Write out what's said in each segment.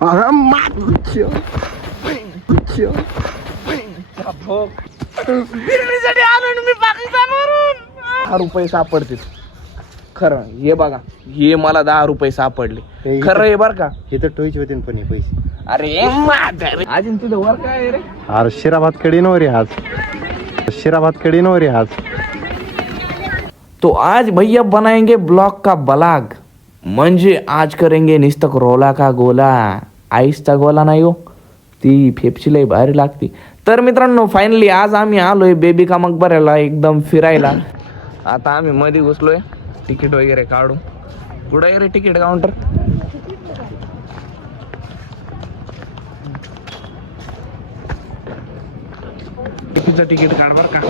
बिर्याणीसाठी आलो मी पाकिस्तानवरून. 10 रुपये सापडतील खरं. हे बघा, हे मला 10 रुपये सापडले खरं आहे बर का. हे तर टोईच होते पण हे पैसे. अरे अजून तुझं वर काय आहे रे? अरे शिराबाद कडी नो रे आज, शिराबाद कडी नो रे आज. तो आज भैया बनाएंगे ब्लॉक का बलाग, म्हणजे आज करेंगे निस्तक रोला का गोला. आईसचा गोला नाही हो, ती फेपची लई भारी लागती. तर मित्रांनो फायनली आज आम्ही आलोय बेबी का मकबऱ्याला एकदम फिरायला. आता आम्ही मध्ये घुसलोय, तिकीट वगैरे काढू. कुठं आहे रे तिकीट काउंटर? तिकीट काढ बर का.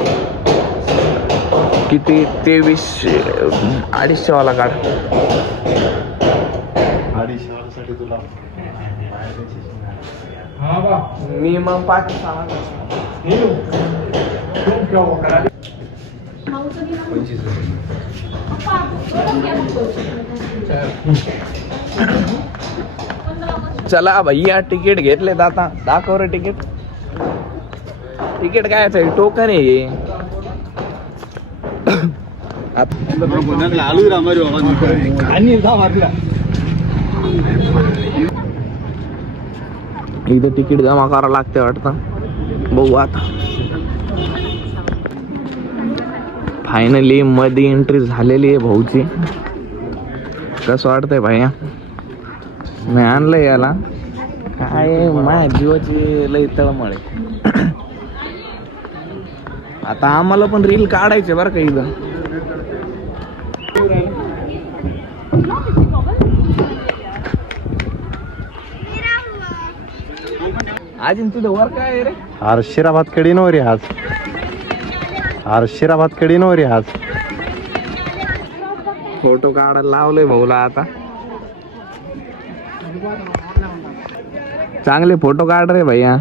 किती? 23,250 वाला काढ. मी मग पाकिस्तान चला भैया तिकीट घेतले. आता दाखव रे तिकीट. तिकीट काय आहे? टोकन आहे. इथं तिकीट जमा करावं लागते वाटतं. बघू आता. फायनली मध्ये एंट्री झालेली आहे भाऊची. कसं वाटतंय भैया? मी आणलंय याला. काय माझ्या जीवाची लई तळमळ आहे. आता आम्हाला पण रील काढायचे बरं का इथं. अजून तुझं वर काय आहे रे? अरे शिराबाद कडी नो रे आज, अरे शिराबाद कडी नो रे आज. फोटो काढायला लावलोय भाऊला आता. चांगले फोटो काढ रे भैया.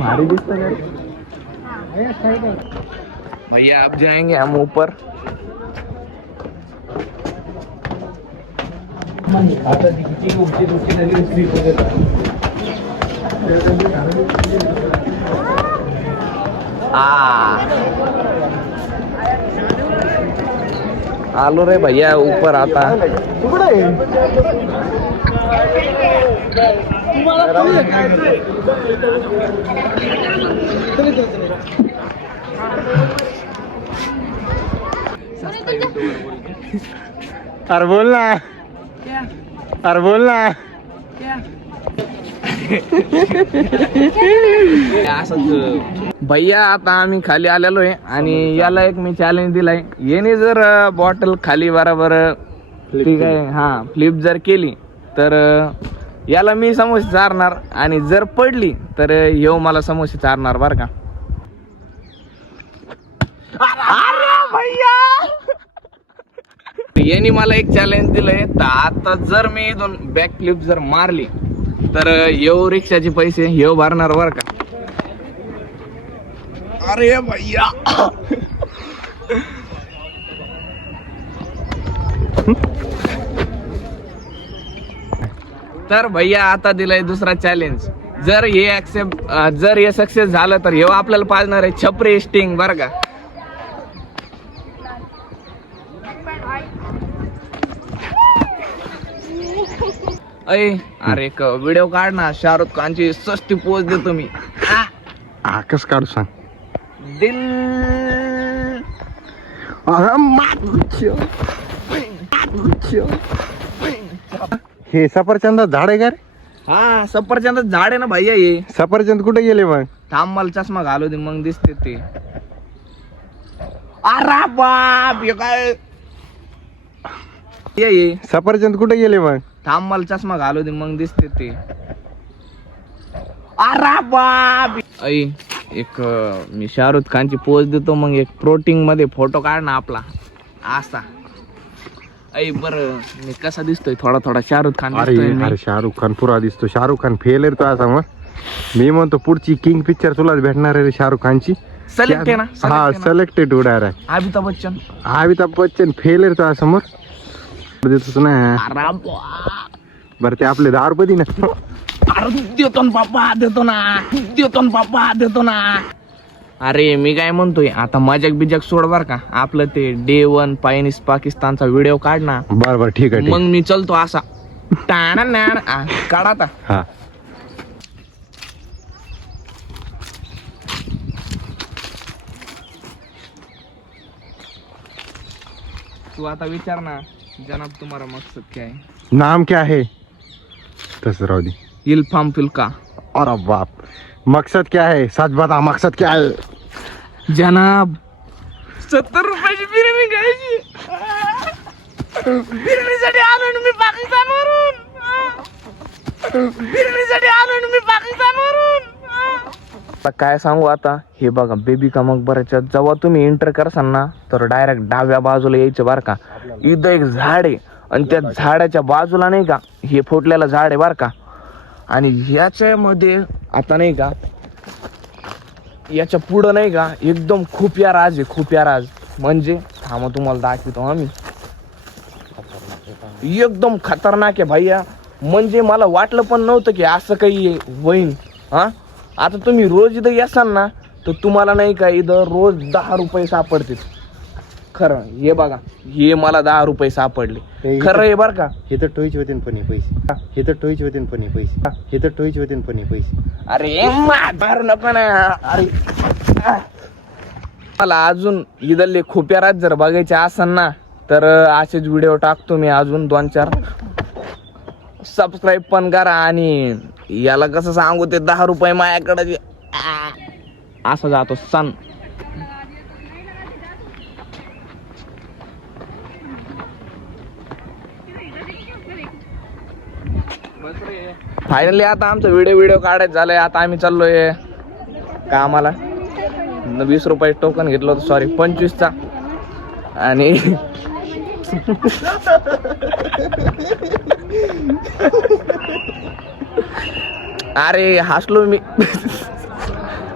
भारी दिसत भैया. अब जाएंगे हम ऊपर. आलो रे भैया ऊपर आता. अरे बोल ना, अरे बोल ना. भैया आता आम्ही खाली आलेलो आहे आणि याला एक मी चॅलेंज दिलाय. याने जर बॉटल खाली बरोबर ठीक आहे हा फ्लिप जर केली तर याला मी समोसे चारणार, आणि जर पडली तर येऊ मला समोसे चारणार बर का. अरे भैया यांनी मला एक चॅलेंज दिलंय. तर आता जर मी इथून बॅक फ्लिप जर मारली तर येऊ रिक्षाचे पैसे येऊ भरणार बर का. अरे भैया तर भैया आता दिलाय दुसरा चॅलेंज. जर हे सक्सेस झालं तर हे आपल्याला पाजणार आहे छपरी स्टिंग बर का. अरे एक व्हिडिओ काढ ना. शाहरुख खानची सस्ती पोच देतो मी. कस काढू सांग. दिल हे सफरचंद झाड आहे का रे? हा सफरचंद झाड आहे ना भैया. ये सफरचंद कुठे गेले मग? थांब मला चष्मा घालू दे मग दिसते ते. अरे बाप हे काय. ये सफरचंद कुठे गेले मग? थांब मला चष्मा घालू दे मग दिसते ते. अरे बाप. एक मी शाहरुख खानची पोच देतो मग एक प्रोटीन मध्ये फोटो काढ ना आपला असा. बर मी कसा दिसतोय? थोडा शाहरुख खान दिसतोय. अरे शाहरुख खान पुरा दिसतो. शाहरुख खान फेल आहे तो असा. मग मी म्हणतो पुढची किंग पिक्चर तुलाच भेटणार आहे शाहरुख खानची. सिलेक्ट आहे ना हाँ सिलेक्टेड उड़ा रहा है अमिताभ बच्चन अमिताभ बच्चन फेल आहे तो समोर देतोच ना अरे बा. बरं ते आपले 10 रुपये दे ना अरे देतो ना बाप्पा देतो ना देतो ना. अरे मी काय म्हणतोय आता मजाक बिजाक सोड बर का आपलं ते डे 1 पायनीस पाकिस्तानचा व्हिडिओ काढ ना. बरं ठीक आहे मग मी चलतो असा टाणा नाण काढ आता. हा तू आता विचार ना जनाब तुम्हारा मकसद क्या है. नाम क्या है तसं राहू दे इल्फाम फिल्का. अरे बाप मकसद क्या है सच बता मकसद क्या है जनाब 70 रुपयाची बिर्याणी घ्यायची. बिर्याणीसाठी आलो ना मी पाकिस्तानवरून. आता काय सांगू आता हे बघा बेबी का मकबराच्या जेव्हा तुम्ही एंटर करसाल ना तर डायरेक्ट डाव्या बाजूला यायचं बरं का. इथं एक झाड आहे आणि त्या झाडाच्या बाजूला नाही का हे फुटलेलं झाड आहे बरं का. आणि याच्यामध्ये आता नाही का याच्या पुढं नाही का एकदम खुफिया राज आहे खुफिया राज. म्हणजे थांबा तुम्हाला दाखवतो आम्ही एकदम खतरनाक आहे भैया. म्हणजे मला वाटलं पण नव्हतं की असं काही होईन. हा आता तुम्ही रोज इथं येसाल ना तर तुम्हाला नाही का इथं रोज 10 रुपये सापडतील. खरं हे बघा हे मला 10 रुपये सापडले खरं आहे बरं का. हे तर टोईच होते पण पैसे हे तर टोईच होते पण पैसे हे तर टोईच होते पण पैसे. अरे मारू नका ना. अरे मला अजून इथले खुप्या जर बघायचे असेल ना तर असेच व्हिडिओ टाकतो मी अजून 2-4. सबस्क्राईब पण करा आणि याला कसं सांगू ते 10 रुपये माझ्याकडे असं जातो सण. फायनली आता आमचा व्हिडिओ काढायचं झालंय. आता आम्ही चाललोय कामाला. 20 रुपये टोकन घेतलं होतं सॉरी 25चा. आणि अरे हसलो मी.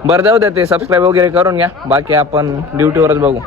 बरं जाऊ द्या ते सबस्क्राईब वगैरे करून घ्या बाकी आपण ड्युटीवरच बघू.